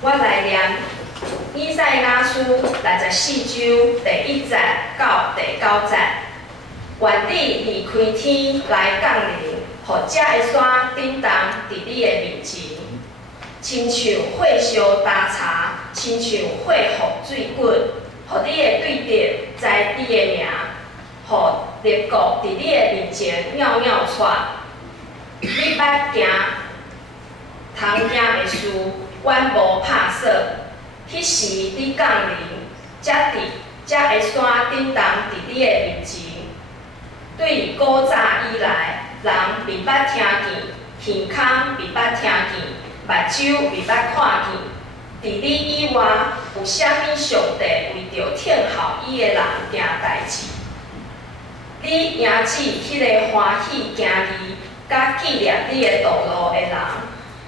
我来念以赛亚书64章第1节到第9节。愿你离开天来降临，互这个山震动伫你的面前，亲像火烧焦柴，亲像火伏水滚，互你的对敌知你的名，互列国伫你的面前袅袅窜。你捌行通行的事，阮无拍算。迄时你降临，这个山震动伫你的面前。对古早以来，人未捌听见，耳孔未捌听见，目睭未捌看见。伫你以外，有啥物上帝为着听候伊的人行代志？你迎指迄个欢喜行义，甲纪念你的道路的人，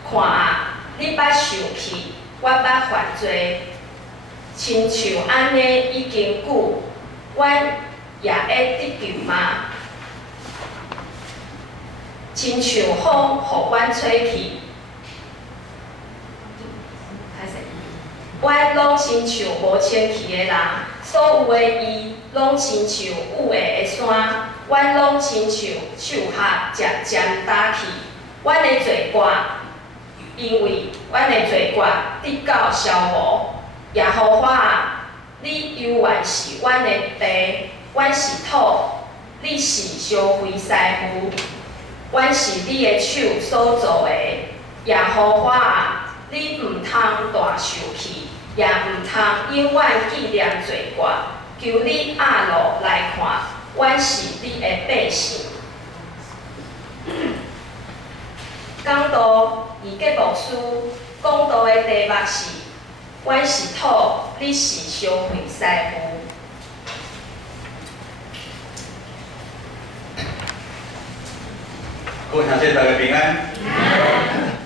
看啊，你捌受气，我捌犯罪，亲像安尼已经久，阮也会得救吗？亲像风，互阮吹去。阮拢亲像无清气的人，所有的伊拢亲像有诶的山，阮拢亲像树壳渐渐打去。阮的罪过，因为阮的罪过得到消无。耶和华啊，你犹原是阮的地，阮是土，你是烧毁师傅。阮是你的手所做的，耶和华啊，你毋通大受气，也毋通永远纪念罪过。求你压落来看，阮是你的百姓。讲道以吉牧师讲道的题目是：阮是土，你是烧毁师傅。各位兄弟，大家平安。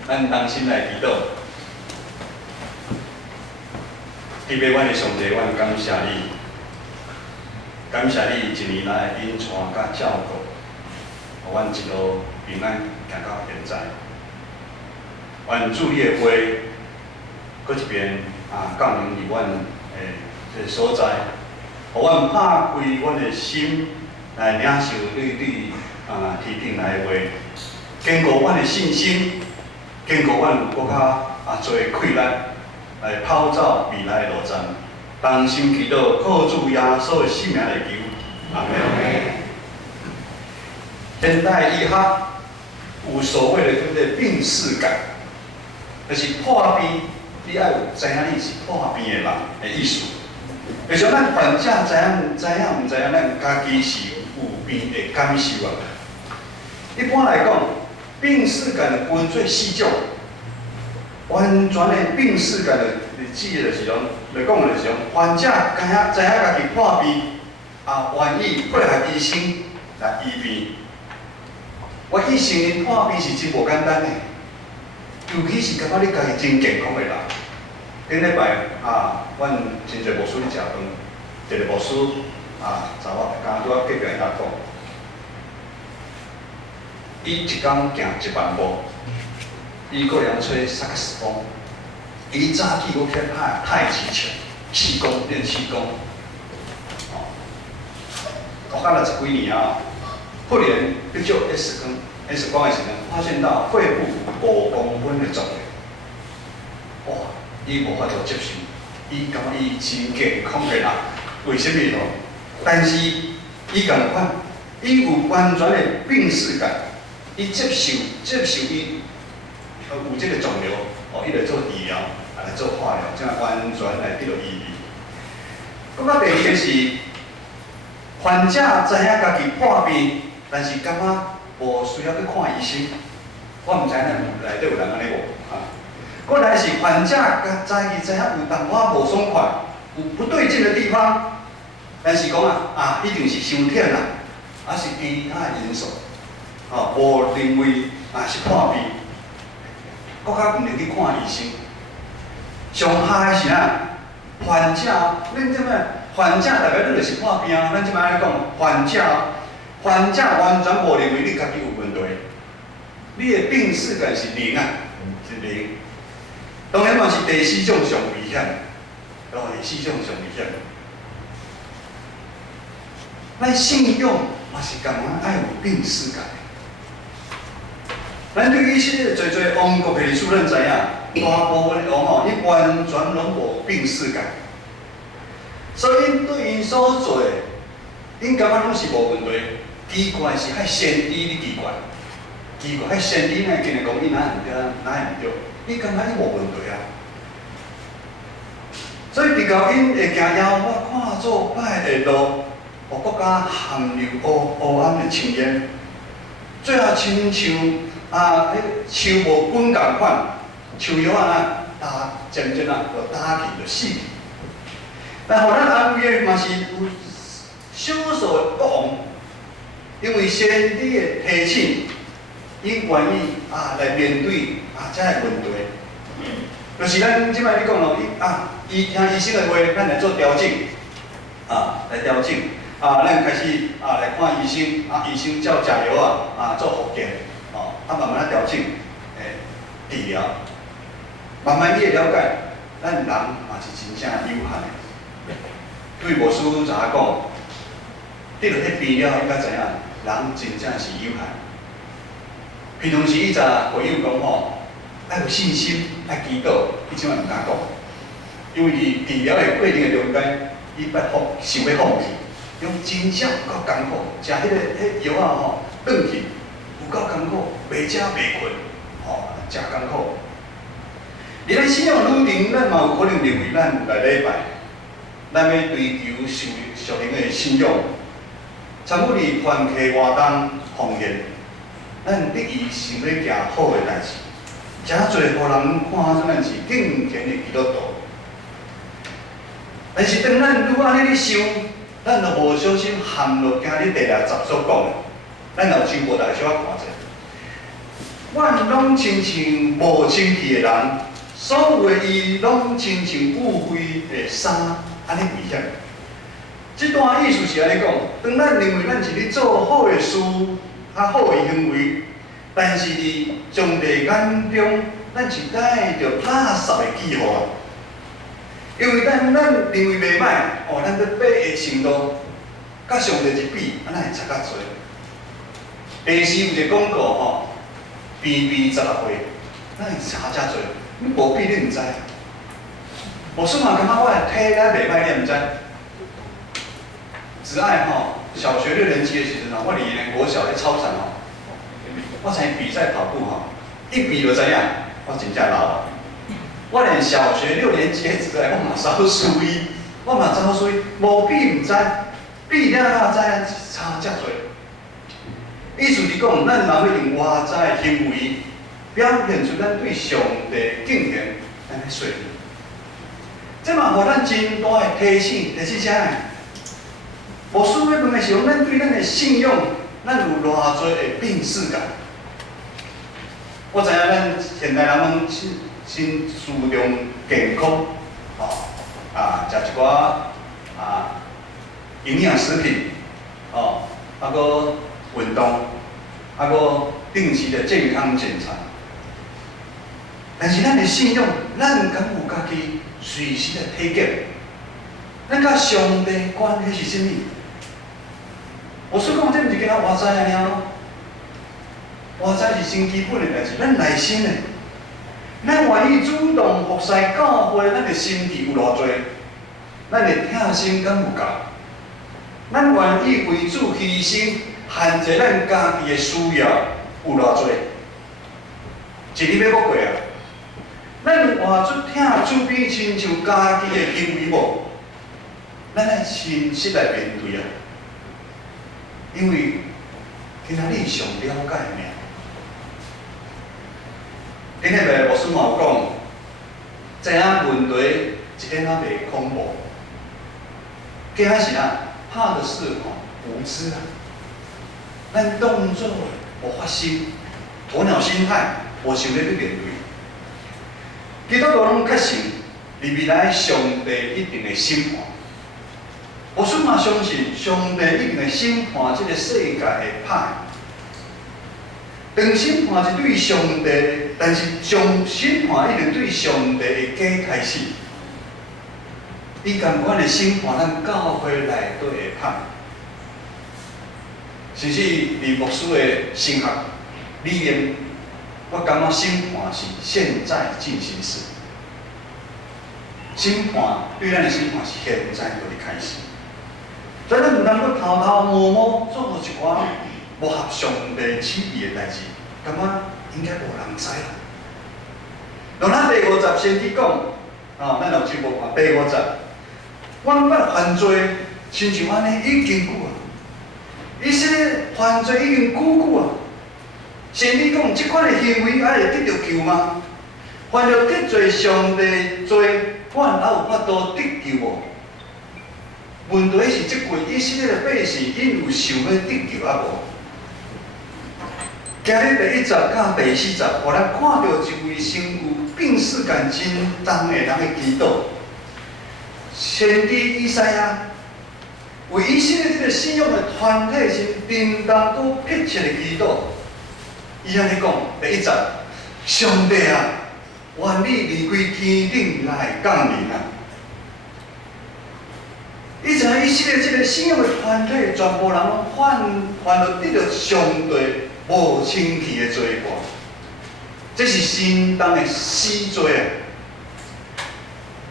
咱同心来祈祷。特别阮的上帝，阮感谢你，感谢你一年来的引带甲照顾，互阮一路平安行到现在。愿主你的话，搁一遍降临伫阮这个所在，互阮拍开阮的心来领受你天顶来的话。坚固阮的信心，坚固阮搁较多气力来跑走未来的路站。同心祈祷，靠主耶稣的圣名来求，阿门。现代医学有所谓的叫做病视感，就是破病，你爱有知影你是破病的人的意思。就像咱患者知影毋知影，咱家己是有病的感受啊。一般来讲，病视感分做4种，完全的病视感的指的就是讲，来讲就是讲，患者知影家己破病，愿意配合医生来医病。我医承认破病是真无简单的，尤其是感觉你家己真健康的人。顶礼拜阮真侪牧师咧食饭，一个牧师查某刚拄隔壁来甲讲。伊一工行1万步，伊个人吹萨克斯风，伊早起搁去太极拳、气功练气功，学到了10几年啊，忽然去做 X 光的时阵，发现到肺部5公分的肿瘤，哇！伊无法度接受，伊感觉伊真健康的人，为什么呢？但是伊共款，伊有完全的病视感。伊接受伊有这个肿瘤，伊来做治疗，来做化疗，这样完全来得到医治。搁较第二个是，患者知影家己破病，但是感觉无需要去看医生。我毋知咱内底有人安尼无搁来是患者知影有淡薄无爽快，有不对劲的地方，但是讲一定是伤忝啦，是其他的因素。无认为是破病，搁较毋能去看医生。上害的是患者，恁即摆患者大概你就是破病啊。咱即摆来讲，患者完全无认为你家己有问题，你的病视感是零啊，是零。当然嘛是第四种上危险，第四种上危险。咱信仰嘛是共款爱有病耻感。咱对于这个侪王国的历史，咱知影，大部分的王吼，伊完全拢无病耻感，所以因对因所做的，因感觉拢是无问题。奇怪是迄先知你奇怪，迄先知哪今日讲伊哪会毋对，哪会毋对？伊感觉伊无问题啊。所以直到因会行遥我看做歹的路，互国家陷入黑暗的深渊，最后亲像树无根共款，树叶啊渐渐就打去就死去。但互咱安慰的嘛是有少数的国王，因为先知的提醒，伊愿意来面对这个问题。就是咱即摆咧讲咯，伊听医生的话，咱来做调整，来调整，咱开始来看医生，医生照食药做复健，慢慢调整，治疗，慢慢伊会了解，咱人嘛是真正有限的。对牧师怎讲？得到迄病了，伊才知影，人真正是有限。平常时伊才回应讲吼，爱有信心，爱祈祷，伊怎啊毋敢讲？因为伫治疗的过程的中间，伊想要放弃，用真正有够艰苦，食迄药吼，转去有够艰苦，袂食袂困，真艰苦。伫咱信仰旅程，咱嘛有可能认为咱有来礼拜，咱要追求属灵的信仰，参与伫团契活动奉献，咱得意想要行好的代志，真侪互人看咱是敬虔的基督徒。但是当咱愈安尼咧想，咱就无小心陷入今日第60所讲的，咱有真无大小可看者。阮拢亲像无清气的人，所有的伊拢亲像污秽的衫，安尼危险。这段意思是安尼讲，当咱认为咱是咧做好的事、好的行为，但是伫上帝眼中，咱是带着垃圾的记号啊。因为咱认为袂歹，咱要爬的程度，甲上帝一比，咱会差较侪。电视有一个广告BB 16岁，咱会差遮侪，你无比你毋知。牧师嘛感觉我的体力袂歹，你毋知？只爱小学6年级的时阵我伫国小咧操场我参与比赛跑步一比就知影，我真正老啊。我连小学6年级的时阵，我嘛走输伊，无比毋知，比了才知影差遮侪。意思是讲，咱若要用外在的行为表现出咱对上帝敬虔，咱来说明。这嘛，互咱真大的提醒，第四啥呢？牧师要问的是讲，咱对咱的信仰，咱有偌侪的病耻感。我知影咱现代人拢真注重健康，食一寡营养食品，搁运动，搁定期的健康检查。但是咱的信仰，咱敢有家己随时的体检？咱甲上帝关系是甚物？我说讲，这毋是惊外在安尼咯，外在是真基本的代志，咱内心的，咱愿意主动服侍教会，咱的心智有偌济？咱的疼心敢有够？咱愿意为主牺牲，限制咱家己的需要有偌济？一日要过啊！咱活出疼主边，亲像家己的行为无？咱来真实来面对啊！因为今仔日上了解命。今日个牧师嘛有讲，知影问题一点仔袂恐怖，惊是怕的是无知啊。咱当作无发生，鸵鸟心态，无想要去面对。基督徒拢确信，未来上帝一定会审判。牧师嘛相信，上帝一定会审判这个世界的歹。当审判是对上帝，但是从审判一定对上帝的假开始。伊共款的审判咱教会内底的判，甚至伫牧师的神学理念，我感觉审判是现在进行时。审判对咱的审判是现在就伫开始，所以咱毋通阁偷偷摸摸做一寡无合上帝旨意的代志，感觉应该无人知啦。从咱第50先去讲，咱有节目看第50，阮捌犯罪，亲像安尼已经久啊。伊说犯罪已经久啊。先去讲，即款的行为还会得到救吗？犯着得罪上帝罪，阮还有法度得救无？问题是即群以色列的百姓，因有想要得救啊无？今日第1集甲第4集，互咱看到一位身躯病逝感真重的人的祈祷。先知以赛亚为以色列这个信仰的团体是叮当都迫切的祈祷。伊安尼讲，第1集，上帝啊，愿你离开天顶来降临啊！以前以色列这个信仰的团体，全部人拢犯了得到上帝无清气的罪过，这是相当的死罪啊！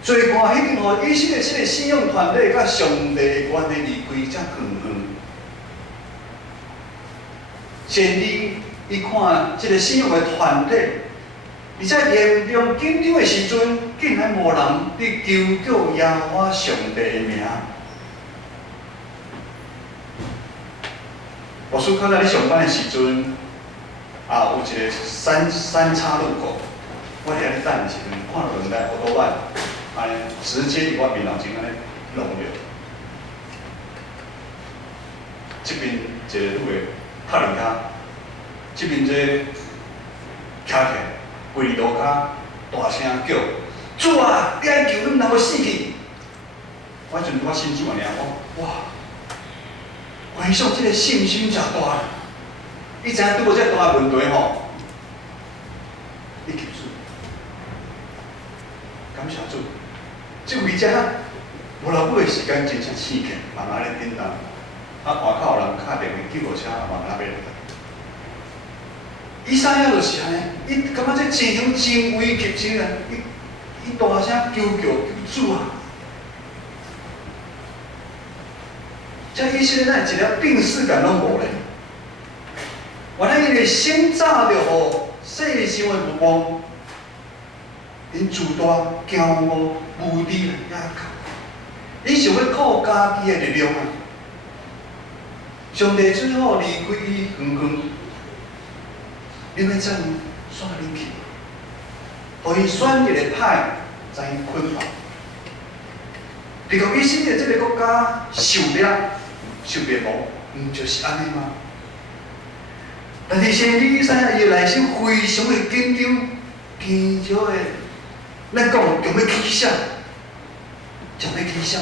罪过迄定互以色列这个信仰团体甲上帝的关系离开遮远远。先知伊看这个信仰的团体，而且严重紧张的时阵，竟然无人伫求叫耶和华上帝的名。牧师较早咧上班的时阵，有一个三岔路口，我伫遐咧等的时阵，看到两台乌托邦，安尼直接伫我面头前安尼弄着。这边一个女的拍两骹，这边这徛起来，跪伫路骹，大声叫：“主啊，你爱救，你毋通互死去！”我迄阵我心主安尼啊，哇！回想这个信心真大，伊知影拄到这大问题吼，伊求主，感谢主。这位遮无老母的时间真正醒起，慢慢咧叮当。外口有人敲电话救护车，慢慢要来。以赛亚就是安尼，伊感觉这情形真危急真啊！伊大声求主啊！这以色列咱一粒病耻感拢无咧，原来因为先早着互世上的目光，因自大、骄傲、无知来压靠，伊想要靠家己的力量啊！上帝最后离开伊远远，你要怎煞恁去？互伊选一个歹，知影捆绑，结果以色列这个国家受了。受灭亡，毋就是安尼吗？但是先知以赛亚伊内心非常的紧张，坚少的，咱讲强要起啥？强要起啥？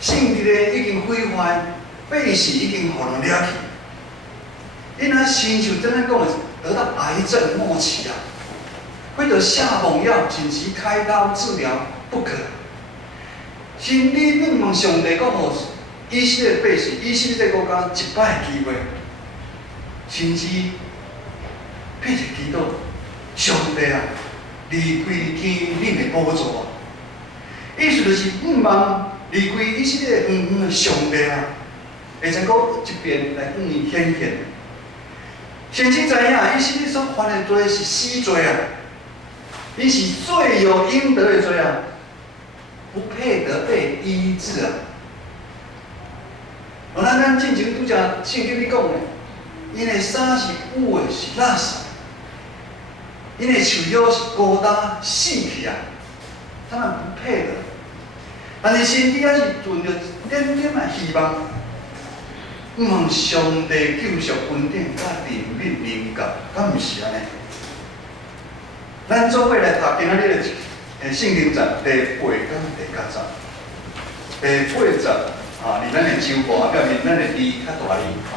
圣地咧已经毁坏，百姓已经互人掠去，因仔亲像咱讲的，得到癌症末期啊，为着下猛药紧急开刀治疗不可，心里盼望上帝讲互。以色列百姓，以色列这个国家一摆机会，甚至迫切祈祷，上帝啊，离开天顶的宝座啊！意思就是毋望离开以色列远远的上帝啊，会再搁一边来向伊显现。先知知影，以色列所犯的罪是死罪啊，伊是罪有应得的罪啊，不配得被医治啊。咱进前拄则圣经里讲的，因的衫是污的，是垃圾；因的树叶是孤单死去啊，他们不配的。但是先知也是存着点点的希望，毋望上帝救赎恩典甲怜悯临到，敢毋是安尼？咱做伙来读今仔日的圣经集第8讲第9集，第8集。伫咱的周报表面，咱的字较大字吼。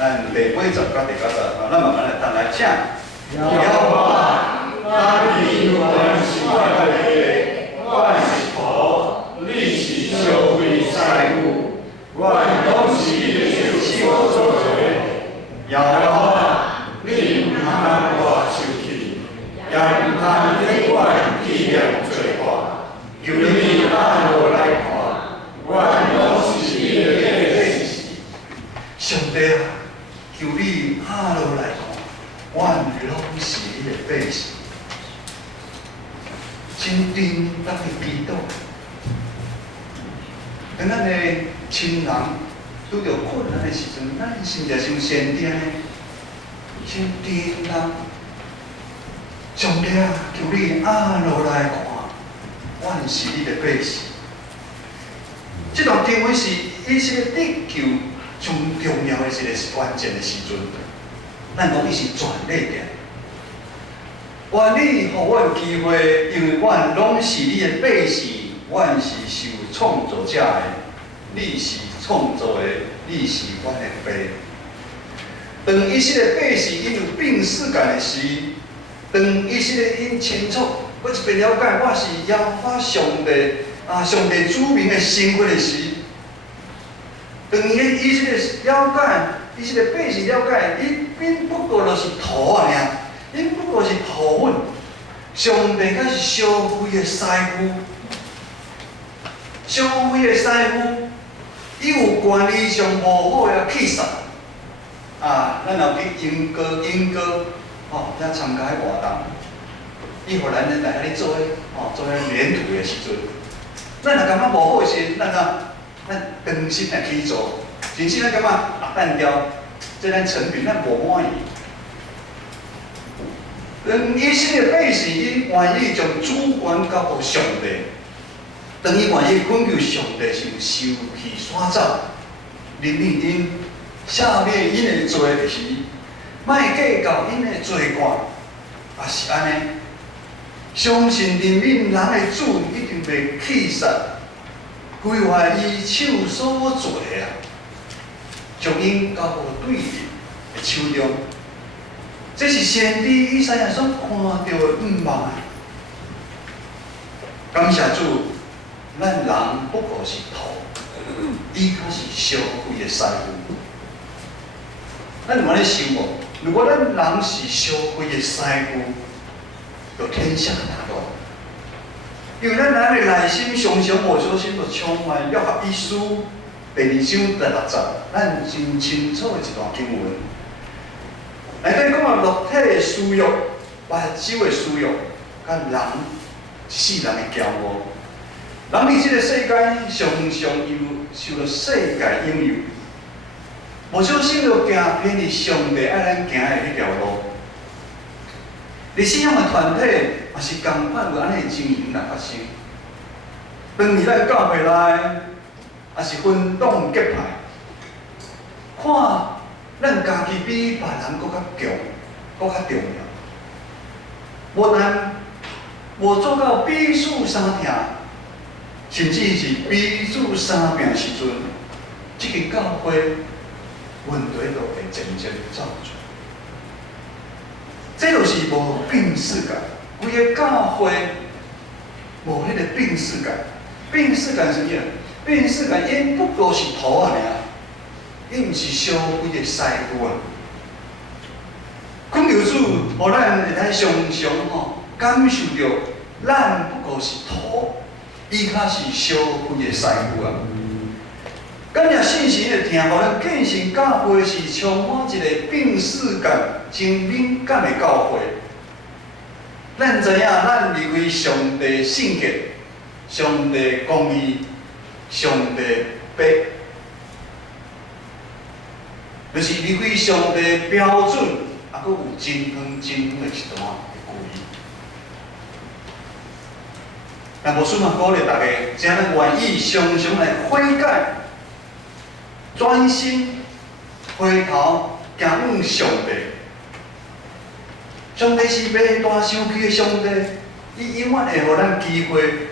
咱第80到第90，咱慢慢来等来请。要把那力万是万倍，万是头，力是修为赛物，万东西的所作为，要把力通我手气，也唔通你万力量最大，求你按我来看，万东西的历史。上帝啊，求你下落来看。阮拢是你的百姓，真真当的祈祷。当咱的亲人拄着困难的时阵，咱心就像先天的，真真当。上帝啊，求你下落来看，阮是你的百姓。这段经文是以色列得救上重要的一个关键的时阵。咱讲伊是全礼点，愿你互阮机会，因为阮拢是你的百姓，阮是受创造者的，你是创造的，你是阮的爸。当以色列百姓因有病世界的时，当以色列因清楚，我一边了解我是耶和华上帝上帝子民的身份的时，当以色列了解。伊是个百姓了解，因不过就是土啊尔，因不过是土粉。上帝才是烧灰的师傅，烧灰的师傅，伊有管理上无好的气势。咱后去英歌，咱参加迄活动，伊互咱来遐咧做做迄粘土的时阵，咱若感觉无好时，咱当心来去做。甚至咱感觉单调，这咱成品咱无满意。以色列百姓伊愿意将主权交予上帝，当伊愿意恳求上帝是受去山走，怜悯因，赦免因的罪的时，莫计较因的罪过，也是安尼。相信怜悯人的主一定袂气杀，规划伊手所做的啊。将因交予对敌的手中，这是先知以赛亚所看到的愿望。感谢主，咱人不过是土，伊却是烧灰的师傅。咱有安尼想无？如果咱人是烧灰的师傅，就天下大乱。因为咱人的内心常常无小心，就充满了合意思。第2章第60，咱真清楚的一段经文。内底讲到肉体的私欲、目睭的私欲，甲人一世人的骄傲。人伫这个世界常常受到世界引诱，无小心就行偏离上帝爱咱行的迄条路。伫信仰的团体也是共款有安尼情形来发生。当伫咱教会内。也是分党结派，看咱家己比别人搁较强，搁较重要。无但无做到彼此相疼，甚至是彼此相拼时阵，这个教会问题就会渐渐造出。这就是无病视感，规个教会无迄个病视感。病视感是啥？病视感因不过是土啊尔，伊毋是烧灰的师傅啊。恳求主，互咱会当常常感受到，咱不过是土，伊却是烧灰的师傅啊。感谢信息的听，互咱建成教会是充满一个病视感、真敏感的教会。咱知影，咱离开上帝圣洁、上帝公义。上帝白，就是离开上帝标准，也佫有真远真远的一段距离。那牧师嘛鼓励大家，请咱愿意常常来悔改，专心回头行向上帝。上帝是袂大生气的上帝，伊永远会互咱机会。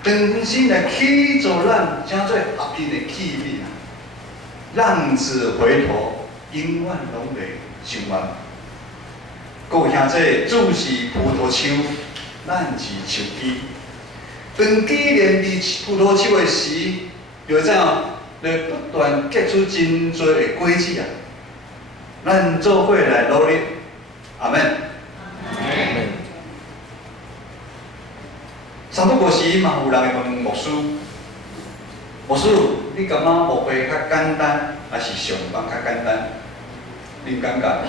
重新来起造咱，称做合一的器皿，浪子回头，永远拢袂上完。各位兄弟，主是葡萄树，咱是树枝。当纪念伫葡萄树的时，就会怎样？就不断结出真多的果子啊！咱做伙来努力，阿门。三不五时嘛，有人会问牧师：牧师，你感觉牧会较简单，还是上班较简单？你感觉？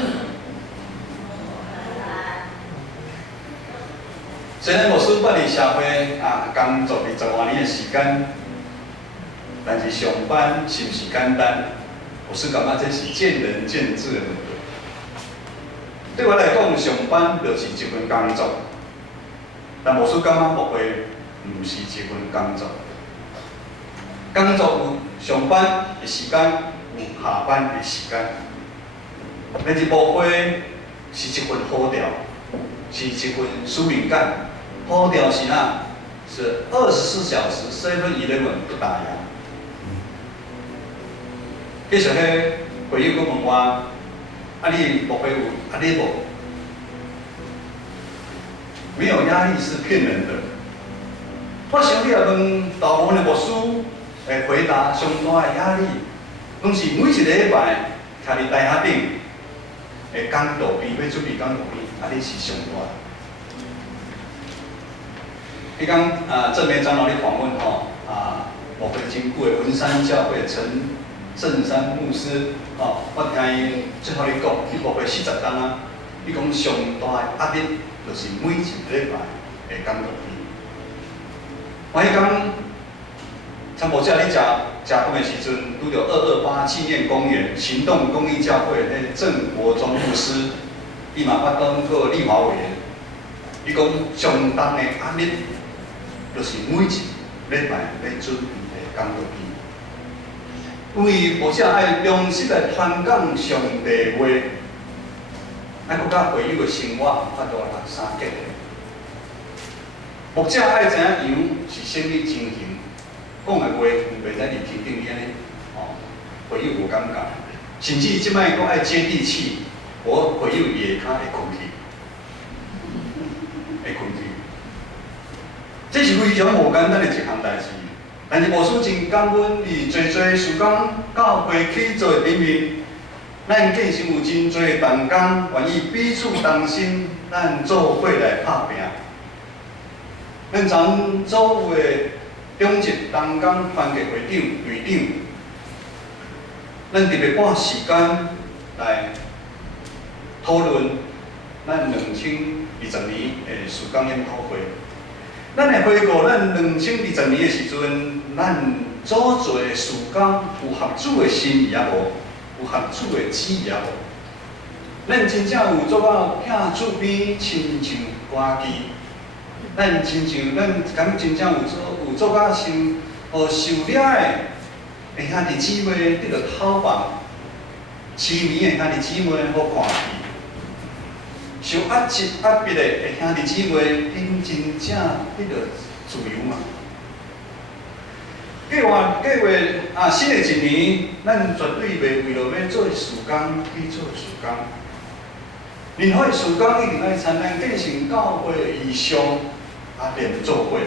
虽然牧师捌伫社会工作20多年的时间，但是上班是不是简单？牧师感觉这是见仁见智的问题。对我来讲，上班就是一份工作，但牧师感觉牧会唔是一份工作。工作有上班的时间，有下班的时间，但是牧会是一份好调，是一份使命感。好调是哪？是24小时7-11不打烊。继续迄会友佫问我，你牧会有压力无？没有压力是骗人的。我想你也问大部分的牧师，会回答上大的压力，拢是每一个礼拜徛伫台下顶，会讲道边要准备讲道边，压力是上大。迄讲正面长老咧访问牧会真久的文山教会陈正山牧师我听伊最后咧讲，伊牧会40天啊，伊讲上大的压力就是每一个礼拜会讲道边。我迄讲参谋者咧食饭的时阵，拄着228纪念公园行动公益教会迄郑国忠牧师，伊嘛捌当过立法委员，伊讲上重的压力。就是每一礼拜要准备讲道边，因为牧者爱忠实来传讲上帝话，爱搁甲会友的生活法度来相结合。牧者爱知影样是什么情形，讲的话袂使伫天顶安尼，会友无感觉，甚至即摆讲爱接地气，我会友下骹会困去，会困去。这是非常无简单的一项代志，但是牧师真感恩，伫侪侪事工教会起做的人民，咱继续有真侪同工愿意彼此同心，咱做伙来打拼。咱从组的中级同工团结会长、队长，咱特别拨时间来讨论咱2020年的事工研讨会。咱会回顾咱2020年的时阵，咱做做的事工有合主的心意也无，有合主的旨意也无。咱真正有做到摒厝边亲像歌姬，咱真正有做到像受掠的兄弟姊妹得到讨房，痴迷的兄弟姊妹好看戏。受压迫的兄弟姊妹，因真正迄个自由嘛。计划新的一年，咱绝对袂为了要做事工去做事工。任何的事工一定爱参咱建成教会的意向，连做伙。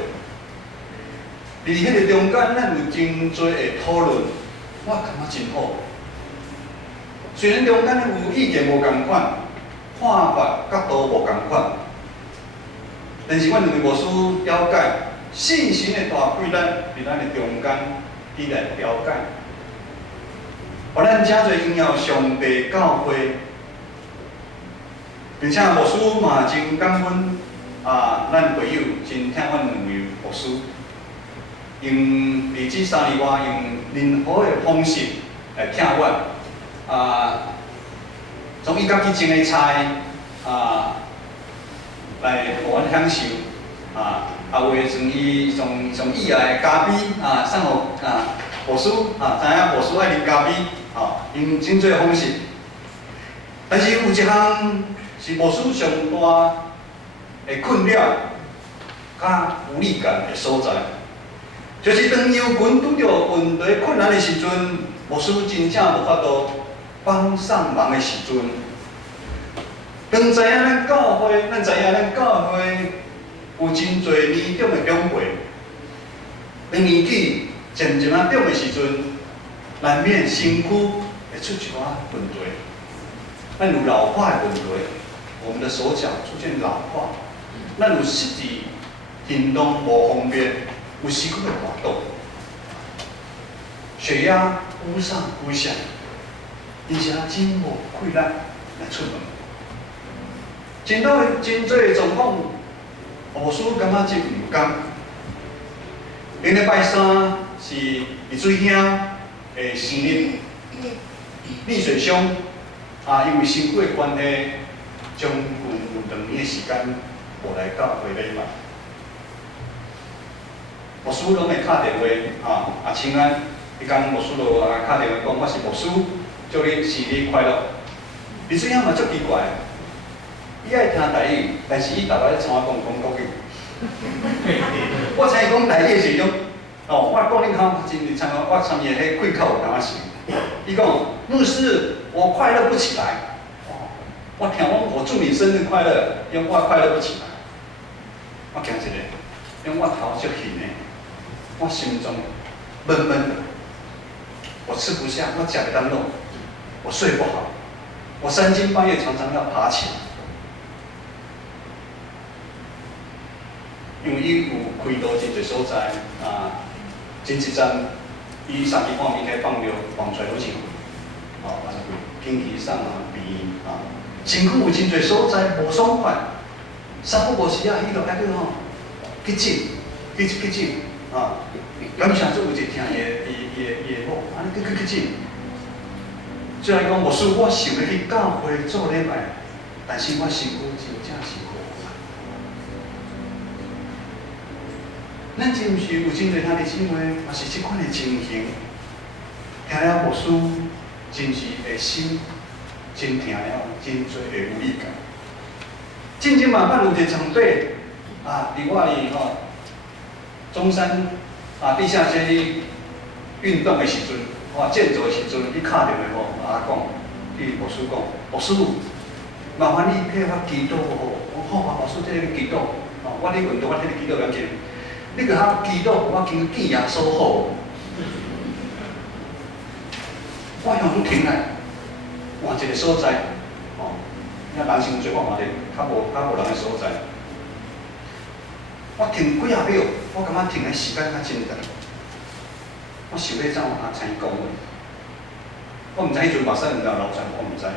伫迄个中间，咱有真多的讨论，我感觉真好。虽然中间有意见无共款。看法角度无共款，但是阮两位牧师了解信心的大轨，咱伫咱的中间，伊来了解，互咱真侪荣耀上帝教会，并且牧师嘛真感恩咱会友真听阮两位牧师，用伫这3年外用任何的方式来听阮从伊家己种的菜来互阮享受为从伊从以来的咖啡送互牧师知影牧师爱啉咖啡用真侪方式，但是有一项是牧师上大的困扰甲无力感的所在，就是当羊群拄着问题困难的时阵，牧师真正无法度帮上忙的时阵，当知影咱教会，咱知影咱教会有真侪年长的长辈，当年纪渐渐长的时阵，难免身躯会出一寡问题。咱有老化的问题，我们的手脚出现老化，咱有失智、行动无方便，有时佫会滑倒，血压忽上忽下，而且真无气力来出门。真多的状况，护士感觉真唔甘。顶礼拜三是李水兄的生日，李水兄因为身体的关系，将近有2年的时间无来教会礼拜。牧师拢会打电话请安，迄天牧师就打电话讲，我是牧师，祝你生日快乐。李水兄嘛足奇怪。伊爱听台语，但是伊逐摆咧参我讲国语。我请伊讲台语的时阵，我讲恁口真哩参我参伊迄开口有感觉是。伊讲牧师，我快乐不起来。我听我祝你生日快乐，因我快乐不起来。我惊一个，因我头足晕的，我心中闷闷的，我吃不下，我食袂当落，我睡不好，我3更半夜常常要爬起来。因为伊有开刀真侪所在前一站伊三更半暝起放出来都真远，经济上病身躯有真侪所在无爽快，三不五时伊就爱去去诊感谢主有一听伊的某，安尼去诊。虽然讲牧师，我想要去教会做礼拜，但是我身躯真正是无。咱是毋是有真侪兄弟姊妹，也是即款的情形？听了牧师，真是会心真听了，真侪会有理解。进前慢慢有一个长辈伫我的中山地下街去运动的时阵，健走的时阵，伊敲电话我讲，对牧师讲，牧师，麻烦你替我祈祷好。我好牧师，替你祈祷。我咧运动，我替你祈祷了解。你甲我祈祷，我经见耶稣好。我向停来，换一个所在，人生做我嘛咧，较无人的所在。我停几啊秒，我感觉停的时间较真长。我想要怎参与讲话，我毋知迄阵目屎有流出来，我毋知影。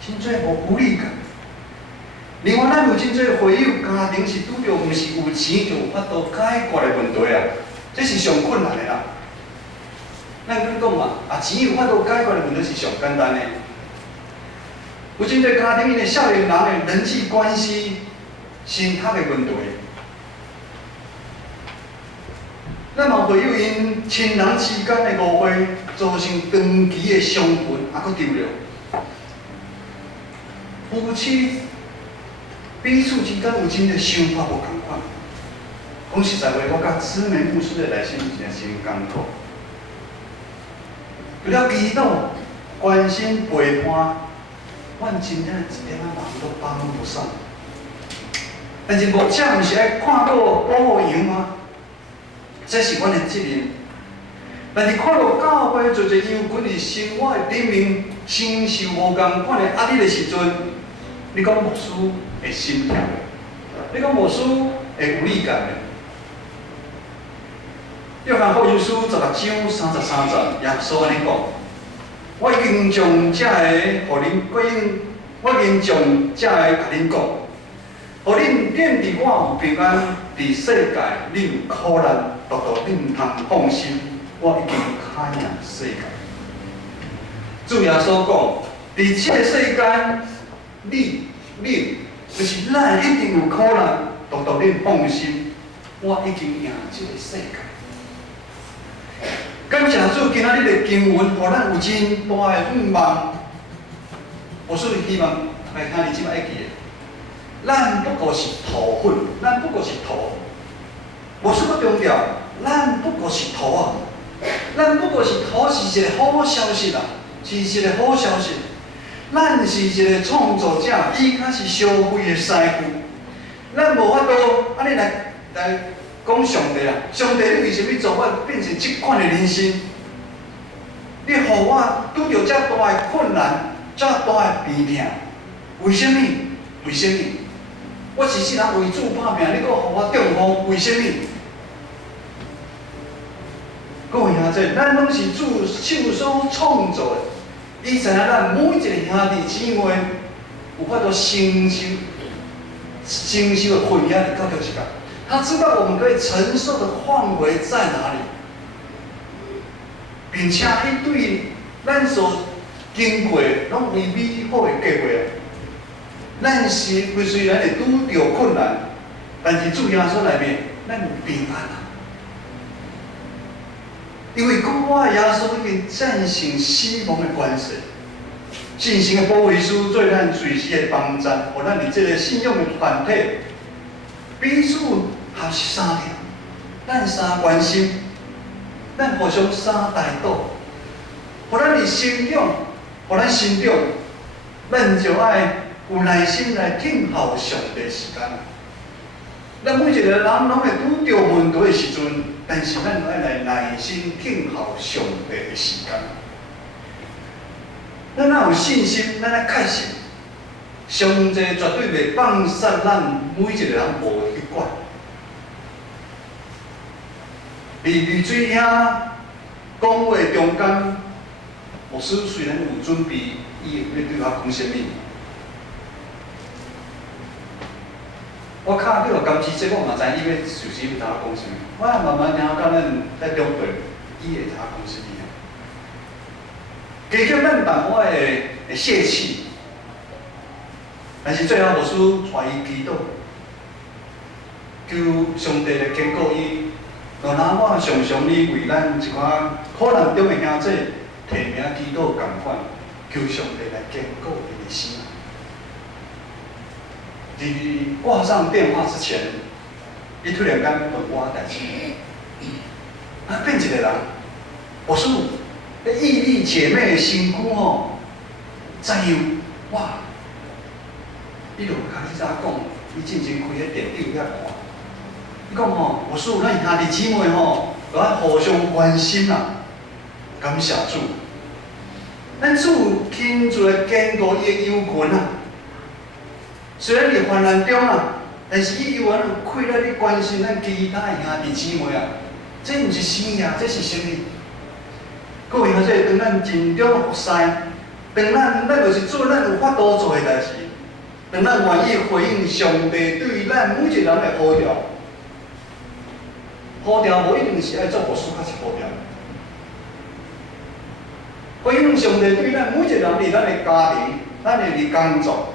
真侪无理感。另外，咱有真侪会友家庭是拄着，毋是有钱就有法度解决的问题这是上困难的啦。咱讲嘛，钱有法度解决的问题是上简单的。有真侪家庭因的少年人的人际关系、心态的问题，咱嘛会有因亲人之间的误会，造成长期的伤痕，还佫丢了。夫妻彼此之间有真侪想法无同款。讲实在话，我甲姊妹牧师的内心真真艰苦。除了祈祷、关心、陪伴，阮真正一点仔忙都帮不上。但是目前毋是爱看到保养吗？这是阮的责任。但是看到教会做侪忧群伫生活的顶面承受无共款的压力的时阵，你讲牧师会心痛的，你讲牧师会有理解的。约翰福音书16章33节，耶稣安尼讲：我已经将这个互恁过应，我已经将这个甲恁讲，互恁伫我有平安，伫世界恁有苦难，独恁通放心，我已经打赢世界。主耶稣讲，伫这个世间，你就是咱一定有苦难，独恁放心，我已经赢这个世界。感谢主，今仔日的经文，互咱有真大的盼望。我所以希望大家兄弟姊妹会记得，咱不过是土粉，咱不过是土。无说个重要，咱不过是土咱不过是土是一个好消息啦。是一个好消息。咱是一个创造者，伊才是消费的师傅。咱无法度安尼来讲上帝啦，上帝你为什么做我变成这款的人生？你互我拄着遮大的困难，遮大的病痛，为什么？为什么？我一世人为主打拼，你搁互我中风，为什么？各位兄弟，咱拢是主手所创造的。伊知影咱每一个兄弟姊妹有法度承受的困压力到几个，他知道我们可以承受的范围在哪里，并且伊对咱所经过拢为美好的计划。咱虽然会拄着困难，但是主耶稣内面，咱有平安啊。因为讲我耶稣已经战胜死亡的关系，信心的保卫师做咱随时的帮站，互咱伫这个信仰的团体彼此合是相听，咱相关心，咱互相相带导，互咱伫成长，互咱成长，咱就爱有耐心来听候上帝的时间。咱每一个人拢会拄着问题的时阵，但是咱爱来耐心听候上帝的时间。咱若有信心，咱爱确信，上帝绝对袂放杀咱每一个人无去管。伫水兄讲话中间，牧师虽然有准备，伊会要对我讲啥物？我卡迄个甘蔗节目嘛，知伊要就是要甲我讲啥物。我慢慢听到咱在中辈，伊会甲我讲啥物啊？加强咱同我的泄气，但是最后牧师带伊祈祷，求上帝来坚固伊。就若我常常哩为咱一寡苦难中的兄弟提名祈祷共款，求上帝来坚固伊的心。伫挂上电话之前，伊突然间问我代志，变一个人，牧师，义利姐妹的身躯吼，怎样？哇！伊就开始讲，伊进前开迄电筒遐看。伊讲吼，牧师，咱兄弟姊妹吼，都爱互相关心啦，感谢主。咱主亲自来坚固伊的腰群啊。虽然伫患难中啊，但是伊有安亏了你关心咱其他的兄弟姊妹啊，这毋是生意啊，这是什么？各位兄弟，当咱尽忠服侍，当咱就是做咱有法度做的代志，当咱愿意回应上帝对咱每一个人的呼召，呼召无一定是爱做牧师，较是呼召。回应上帝对咱每一个人伫咱的家庭、咱的工作。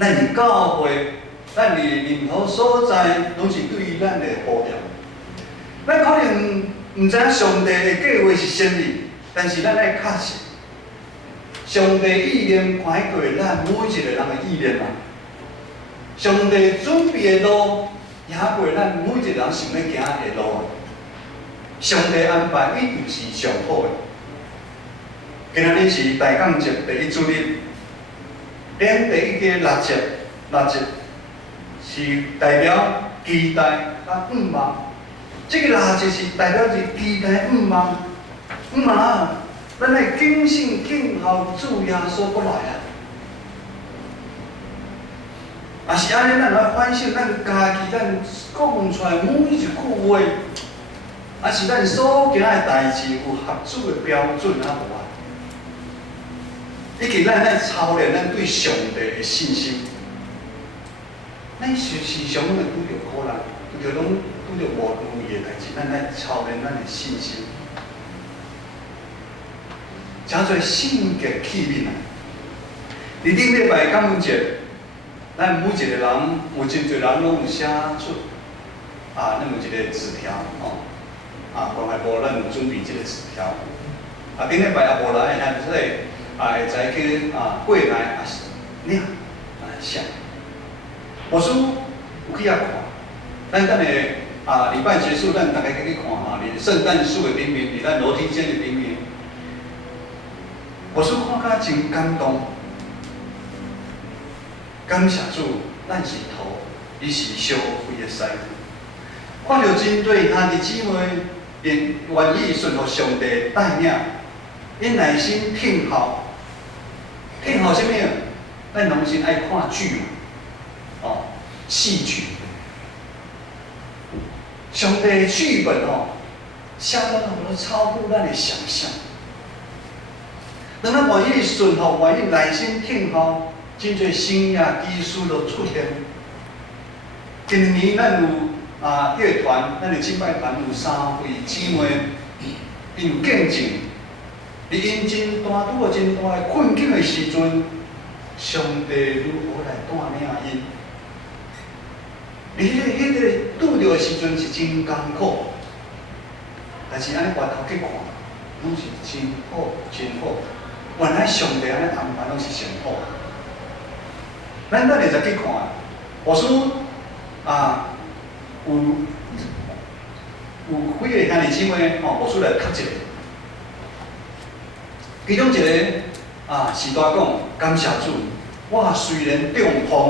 咱伫教会，咱伫任何所在，拢是对于咱的呼召。咱可能毋知影上帝的计划是啥物，但是咱爱确信，上帝意念看过咱每一个人的意念啊。上帝准备的路，行过咱每一个人想要行的路啊。上帝安排一定是上好的。今仔日是大港节第一主日。咱第一个六节是代表期待甲盼望，这个六节是代表是期待盼望，咱来谨慎静候主耶稣过来啊！也是安尼，咱来反省咱家己，咱讲出来每一句话，也是咱所行的代志有合主的标准啊无啊？以及咱来操练咱对上帝的信心，咱时常拢会拄着苦难，拄着无如意的代志，咱来操练咱的信心。诚侪性格器皿啊！伫顶礼拜感恩节，咱每一个人有真侪人拢有写出咱有一个纸条关怀部咱有准备这个纸条，顶礼拜也无来，咱即个。会使去过来也是领写。牧师有去遐看，咱等下礼拜结束，咱大家去看伫圣诞树的顶面，伫咱楼梯间的顶面。我是看甲真感动，感谢主，咱是头，伊是烧灰的师傅。看到真多兄弟姊妹愿意顺服上帝带领，因内心听候，听候什么？咱拢是爱看剧嘛，哦，戏剧。上帝的剧本哦，写得都超乎咱的想象。当咱愿意顺服，愿意内心听候，真侪新呀技术都出现。今年咱有乐团，咱的敬拜团有3位姊妹，因有见证，伫因真大拄着真大的困境的时阵，上帝如何来带领因？迄个拄着的时阵是真艰苦，但是安尼回头去看，拢是真好真好。原来上帝安尼安排拢是上好。咱会再去看，我说有几个兄弟姊妹我出来读一个，其中一个是大讲感谢主，我虽然中风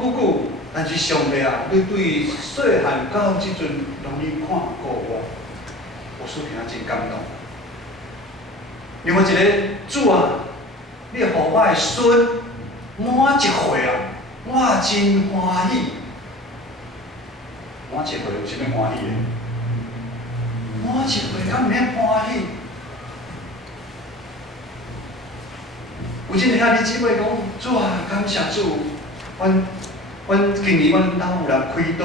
久久，但是上帝你对细汉到即阵拢去看顾我，我说听真感动。另外一个主你予我的孙满1岁我真欢喜。满1岁有啥物欢喜的？满1岁敢毋免欢喜？有真个兄弟姊妹讲，主感谢主，阮今年阮兜有人开刀，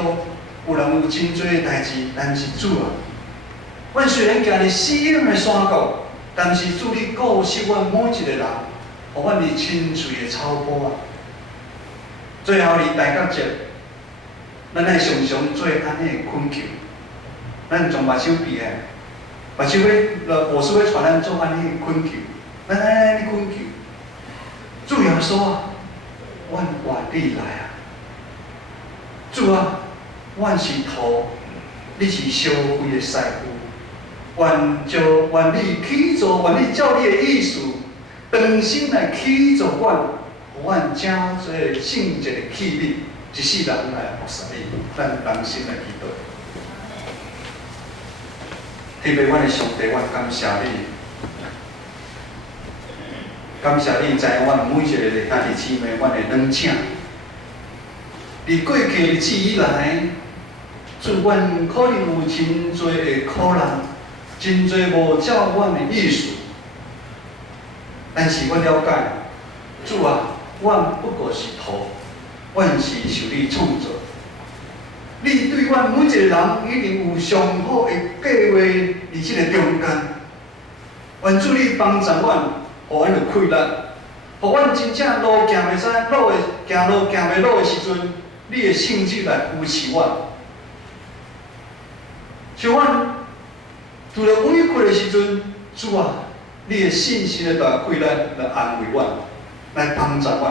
有人有真多代志，但是主阮虽然行伫死荫的山谷，但是主你顾惜阮每一个人，互阮伫清水的草坡最后伫大结节，咱爱常常做安尼的恳求，咱从目睭闭下，目睭无需要传咱做安尼的恳求，咱安尼恳求。主耶稣阮愿你来主阮是土，你是烧灰的师傅，愿你起造，愿你照你的意思，重新来起造阮，互阮正侪圣洁的器皿，一世人来服侍你，咱同心来祈祷。特别阮的上帝，阮感谢你。感谢你知影阮每一个兄弟姊妹，阮的软请。伫过去日子以来，主阮可能有真多的苦难，真多无照阮的意思。但是阮了解，主阮不过是土，阮是受你创造。你对阮每一个人一定有上好的计划伫即个中间。愿主你帮助阮。互阮有气力，互阮真正路行袂使行路袂落的时阵，你的圣旨来扶持我。像阮拄着委屈的时阵，主你的信心的大气力来安慰我，来帮助我，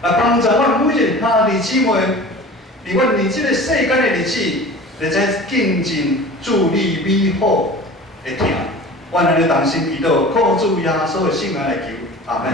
来帮助我每一个兄弟姊妹，伫阮伫即个世间的日子，会使见证主你美好的听。阮安尼同心祈祷，靠主耶稣的圣名来求，阿门。